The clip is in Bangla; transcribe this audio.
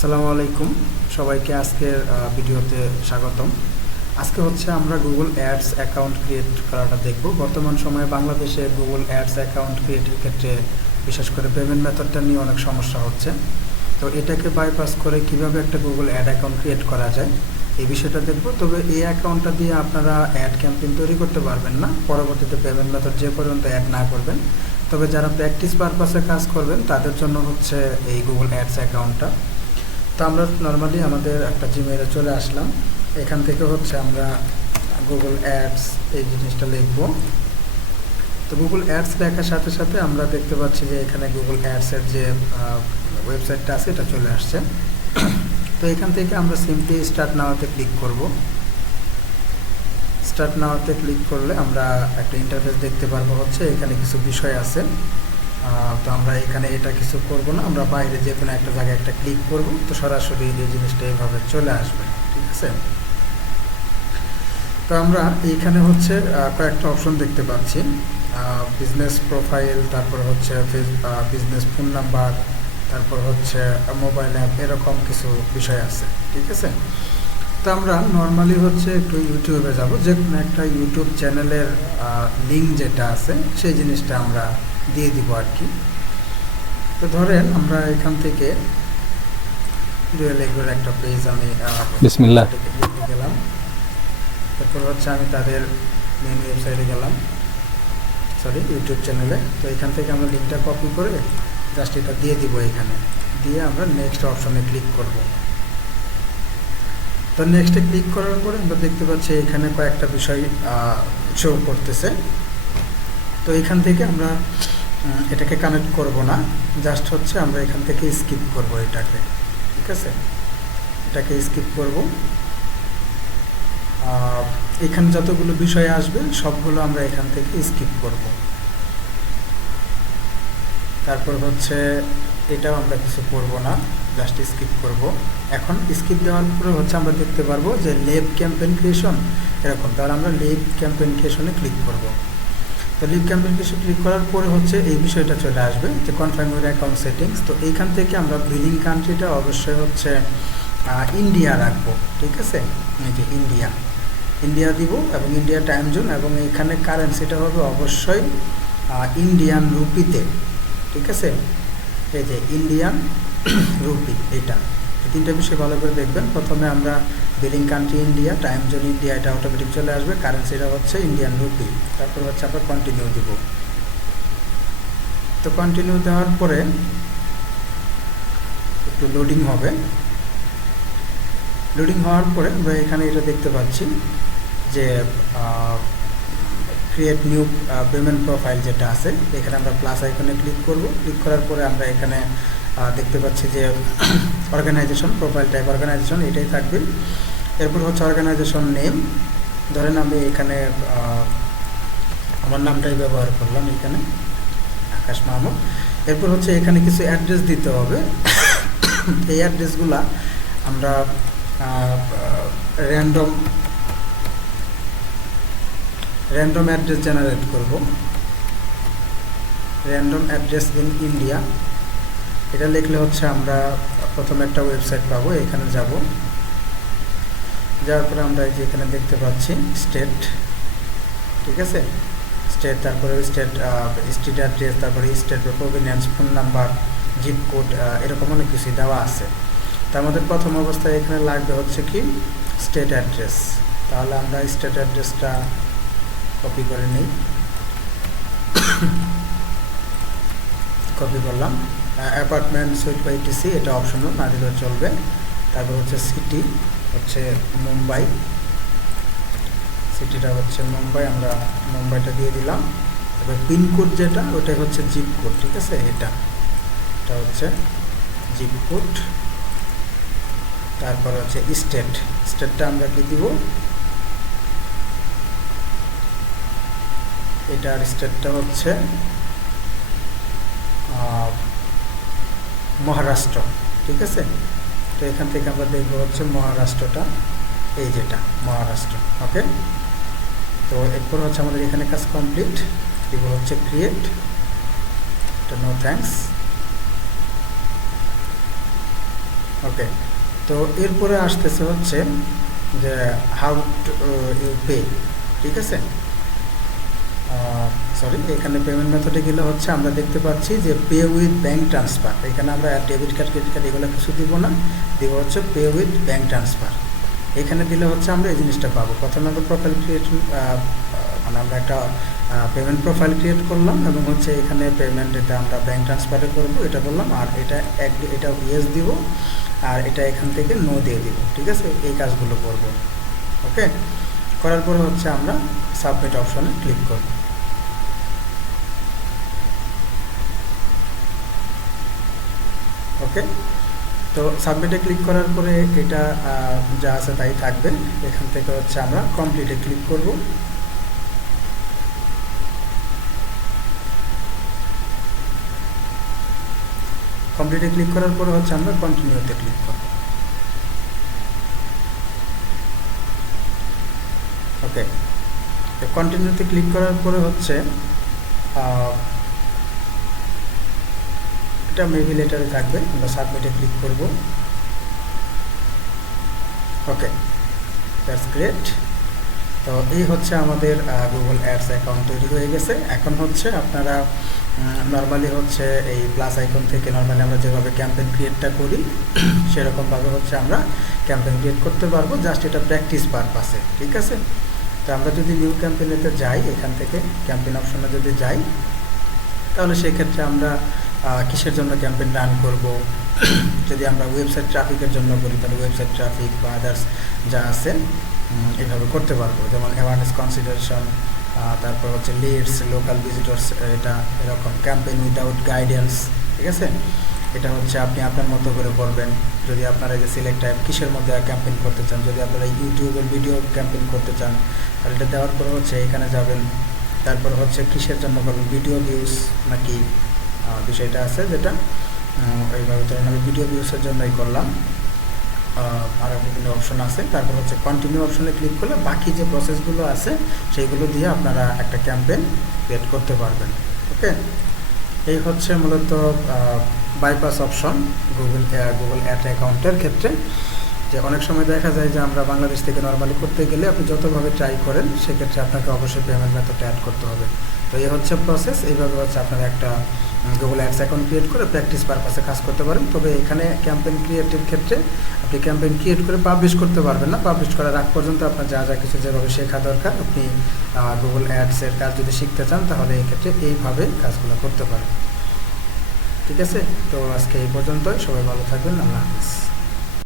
আসসালামু আলাইকুম সবাইকে আজকের ভিডিওতে স্বাগতম। আজকে হচ্ছে আমরা গুগল অ্যাডস অ্যাকাউন্ট ক্রিয়েট করাটা দেখব। বর্তমান সময়ে বাংলাদেশে গুগল অ্যাডস অ্যাকাউন্ট ক্রিয়েটের ক্ষেত্রে বিশেষ করে পেমেন্ট মেথডটা নিয়ে অনেক সমস্যা হচ্ছে। তো এটাকে বাইপাস করে কিভাবে একটা গুগল অ্যাড অ্যাকাউন্ট ক্রিয়েট করা যায় এই বিষয়টা দেখব। তবে এই অ্যাকাউন্টটা দিয়ে আপনারা অ্যাড ক্যাম্পেইন তৈরি করতে পারবেন না, পরবর্তীতে পেমেন্ট মেথড যে পর্যন্ত অ্যাড না করবেন। তবে যারা প্র্যাকটিস পারপাসে কাজ করবেন তাদের জন্য হচ্ছে এই গুগল অ্যাডস অ্যাকাউন্টটা। তো আমরা নর্মালি আমাদের একটা জিমেইলে চলে আসলাম। এখান থেকে হচ্ছে আমরা গুগল অ্যাডস এই জিনিসটা লিখব। তো গুগল অ্যাডস লেখার সাথে সাথে আমরা দেখতে পাচ্ছি যে এখানে গুগল অ্যাডসের যে ওয়েবসাইটটা আছে এটা চলে আসছে। তো এখান থেকে আমরা সিম্পলি স্টার্ট নাওতে ক্লিক করব। স্টার্ট নাওতে ক্লিক করলে আমরা একটা ইন্টারফেস দেখতে পারবো। হচ্ছে এখানে কিছু বিষয় আছে। তো আমরা এখানে এটা কিছু করব না, আমরা বাইরে যে কোনো একটা জায়গায় একটা ক্লিক করব। তো সরাসরি এই জিনিসটা এইভাবে চলে আসবে, ঠিক আছে। তো আমরা এইখানে হচ্ছে কয়েকটা অপশন দেখতে পাচ্ছি, বিজনেস প্রোফাইল, তারপর হচ্ছে বিজনেস ফোন নাম্বার, তারপর হচ্ছে মোবাইল অ্যাপ, এরকম কিছু বিষয় আছে, ঠিক আছে। তো আমরা নর্মালি হচ্ছে একটু ইউটিউবে যাব, যে কোনো একটা ইউটিউব চ্যানেলের লিঙ্ক যেটা আছে সেই জিনিসটা আমরা দিয়ে দিব আর কি। তো ধরেন আমরা এখান থেকে রিয়েল একটা পেজ আমি বিসমিল্লাহ লিখে গেলাম। তারপর হচ্ছে আমি তাদের মেন ওয়েবসাইটে গেলাম, সরি ইউটিউব চ্যানেলে। তো এখান থেকে আমরা লিঙ্কটা কপি করে জাস্ট এটা দিয়ে দিব, এখানে দিয়ে আমরা নেক্সট অপশনে ক্লিক করব। তো নেক্সটে ক্লিক করার পরে আমরা দেখতে পাচ্ছি এখানে কয়েকটা বিষয় শো করতেছে। তো এখান থেকে আমরা এটাকে কানেক্ট করব না, জাস্ট হচ্ছে আমরা এখান থেকে স্কিপ করব এটাকে, ঠিক আছে। এটাকে স্কিপ করব। এখানে যতগুলো বিষয় আসবে সবগুলো আমরা এখান থেকে স্কিপ করব। তারপর হচ্ছে এটাও আমরা কিছু করব না, জাস্ট স্কিপ করব। এখন স্কিপ দেওয়ার পরে হচ্ছে আমরা দেখতে পারবো যে লিভ ক্যাম্পেইন ক্রিয়েশন এরকম। তাহলে আমরা লিভ ক্যাম্পেইন ক্রিয়েশনে ক্লিক করব। তো লিভ ক্যাম্পেইন ক্রিয়েশন ক্লিক করার পরে হচ্ছে এই বিষয়টা চলে আসবে যে কনফার্ম ইউর অ্যাকাউন্ট সেটিংস। তো এইখান থেকে আমরা বিলিং কান্ট্রিটা অবশ্যই হচ্ছে ইন্ডিয়া রাখবো, ঠিক আছে। এই যে ইন্ডিয়া দিব এবং ইন্ডিয়া টাইম জোন, এবং এখানে কারেন্সিটা হবে অবশ্যই ইন্ডিয়ান রুপিতে, ঠিক আছে। এই যে ইন্ডিয়ান রুপি, এই তিনটা বিষয় ভালো করে দেখবেন। প্রথমে আমরা billing country India, time zone India, এটা অটোমেটিক চলে আসবে। কারেন্সিটা হচ্ছে ইন্ডিয়ান রুপি। তারপর হচ্ছে আমরা কন্টিনিউ দিব। তো কন্টিনিউ দেওয়ার পরে একটু লোডিং হবে। লোডিং হওয়ার পরে আমরা এখানে এটা দেখতে পাচ্ছি যে ক্রিয়েট নিউ পেমেন্ট প্রোফাইল যেটা আছে, এখানে আমরা প্লাস আইকনে ক্লিক করব। ক্লিক করার পরে আমরা এখানে দেখতে পাচ্ছি যে অর্গানাইজেশন, প্রোফাইল টাইপ অর্গানাইজেশন, এটাই থাকবে। এরপর হচ্ছে অর্গানাইজেশন নেম, ধরেন আমি এখানে আমার নামটাই ব্যবহার করলাম, এখানে আকাশ মাহমুদ। এরপর হচ্ছে এখানে কিছু অ্যাড্রেস দিতে হবে। এই অ্যাড্রেসগুলা আমরা র্যান্ডম অ্যাড্রেস জেনারেট করব। র্যান্ডম অ্যাড্রেস ইন ইন্ডিয়া, এটা লিখলে হচ্ছে আমরা প্রথমে একটা ওয়েবসাইট পাবো। এখানে যাব, যাওয়ার পরে আমরা এই যে এখানে দেখতে পাচ্ছি স্টেট, ঠিক আছে। স্টেট, তারপরে স্টেট অ্যাড্রেস, তারপরে state province, phone number, zip code, এরকম অনেক কিছু দেওয়া আছে। তো আমাদের প্রথম অবস্থায় এখানে লাগবে হচ্ছে কি স্টেট অ্যাড্রেস। তাহলে আমরা স্টেট অ্যাড্রেসটা কপি করে নিই, কপি করলাম। অ্যাপার্টমেন্ট, সুইট বা ইটিসি, এটা অপশনাল, না দিলেও চলবে। তারপর হচ্ছে সিটি হচ্ছে মুম্বাই, সিটিটা হচ্ছে মুম্বাই, আমরা মুম্বাইটা দিয়ে দিলাম। এবার পিনকোড যেটা, ওটাই হচ্ছে জিপ কোড, ঠিক আছে। এটা হচ্ছে জিপ কোড। তারপর হচ্ছে স্টেটটা আমরা কি দিব, এটার স্টেটটা হচ্ছে মহারাষ্ট্র, ঠিক আছে। তো এখান থেকে আমরা দেখবো হচ্ছে মহারাষ্ট্রটা, এই যেটা মহারাষ্ট্র, ওকে। তো এরপর হচ্ছে আমাদের এখানে কাজ কমপ্লিট। দিব হচ্ছে ক্রিয়েট, এটা নো থ্যাঙ্কস। ওকে, তো এরপরে আসতেছে হচ্ছে যে হাউ টু ইউ পে। ঠিক আছে, সরি, এখানে পেমেন্ট মেথডে গেলে হচ্ছে আমরা দেখতে পাচ্ছি যে পে উইথ ব্যাঙ্ক ট্রান্সফার। এখানে আমরা ডেবিট কার্ড, ক্রেডিট কার্ড এগুলো কিছু দিব না, দিব হচ্ছে পে উইথ ব্যাঙ্ক ট্রান্সফার। এখানে দিলে হচ্ছে আমরা এই জিনিসটা পাবো। প্রথমে আমরা প্রোফাইল ক্রিয়েট, মানে আমরা একটা পেমেন্ট প্রোফাইল ক্রিয়েট করলাম এবং হচ্ছে এখানে পেমেন্ট এটা আমরা ব্যাঙ্ক ট্রান্সফারে করব এটা বললাম, আর এটা ইয়েস দিব, আর এটা এখান থেকে নো দিয়ে দিব। ঠিক আছে, এই কাজগুলো করব। ওকে, করার পরে হচ্ছে আমরা সাবমিট অপশনে ক্লিক করব। ওকে, তো সাবমিটে ক্লিক করার পরে এটা যা আছে তাই থাকবে। এখান থেকে হচ্ছে আমরা কমপ্লিটে ক্লিক করব। কমপ্লিটে ক্লিক করার পরে হচ্ছে আমরা কন্টিনিউতে ক্লিক করব। ওকে, তো কন্টিনিউতে ক্লিক করার পরে হচ্ছে এটা মেবি লেটারে থাকবে, আমরা সাবমিটে ক্লিক করব। ওকে, দ্যাটস গ্রেট। তো এই হচ্ছে আমাদের গুগল অ্যাডস অ্যাকাউন্ট তৈরি হয়ে গেছে। এখন হচ্ছে আপনারা নর্মালি হচ্ছে এই প্লাস আইকন থেকে নর্মালি আমরা যেভাবে ক্যাম্পেইন ক্রিয়েটটা করি সেরকমভাবে হচ্ছে আমরা ক্যাম্পেইন ক্রিয়েট করতে পারবো, জাস্ট এটা প্র্যাকটিস পারপাসে। ঠিক আছে, তো আমরা যদি নিউ ক্যাম্পেইনেতে যাই, এখান থেকে ক্যাম্পেইন অপশনে যদি যাই, তাহলে সেক্ষেত্রে আমরা কিসের জন্য ক্যাম্পেইন রান করব। যদি আমরা ওয়েবসাইট ট্রাফিকের জন্য করি তাহলে ওয়েবসাইট ট্রাফিক বা আদার্স যা আছে এইভাবে করতে পারবো, যেমন অ্যাওয়ারনেস কনসিডারেশন, তারপর হচ্ছে লিডস, লোকাল ভিজিটর্স, এটা এরকম ক্যাম্পেইন উইদাউট গাইডেন্স। ঠিক আছে, এটা হচ্ছে আপনি আপনার মতো করে করবেন। যদি আপনারা যে সিলেক্ট টাইপ কিসের মধ্যে ক্যাম্পেইন করতে চান, যদি আপনারা ইউটিউবের ভিডিও ক্যাম্পেইন করতে চান তাহলে এটা দেওয়ার পরে হচ্ছে এখানে যাবেন। তারপর হচ্ছে কিসের জন্য করবেন, ভিডিও ভিউজ নাকি বিষয়টা আছে, যেটা এইভাবে ধরেন আমি ভিডিও ভিউসের জন্যই করলাম। আরও বিভিন্ন অপশন আছে। তারপর হচ্ছে কন্টিনিউ অপশনে ক্লিক করলে বাকি যে প্রসেসগুলো আছে সেইগুলো দিয়ে আপনারা একটা ক্যাম্পেইন ক্রিয়েট করতে পারবেন। ওকে, এই হচ্ছে মূলত বাইপাস অপশন গুগল অ্যাড অ্যাকাউন্টের ক্ষেত্রে। যে অনেক সময় দেখা যায় যে আমরা বাংলাদেশ থেকে নর্মালি করতে গেলে আপনি যতভাবে ট্রাই করেন সেক্ষেত্রে আপনাকে অবশ্যই পেমেন্ট মেথডটা অ্যাড করতে হবে। তো এই হচ্ছে প্রসেস। এইভাবে হচ্ছে আপনারা একটা গুগল অ্যাডস অ্যাকাউন্ট ক্রিয়েট করে প্র্যাকটিস পারপাসে কাজ করতে পারেন। তবে এখানে ক্যাম্পেইন ক্রিয়েটের ক্ষেত্রে আপনি ক্যাম্পেইন ক্রিয়েট করে পাবলিশ করতে পারবেন না। পাবলিশ করার আগ পর্যন্ত আপনার যা যা কিছু যেভাবে শেখা দরকার, আপনি গুগল অ্যাডসের কাজ যদি শিখতে চান তাহলে এক্ষেত্রে এইভাবে কাজগুলো করতে পারেন। ঠিক আছে, তো আজকে এই পর্যন্তই। সবাই ভালো থাকবেন। আল্লাহ হাফিজ।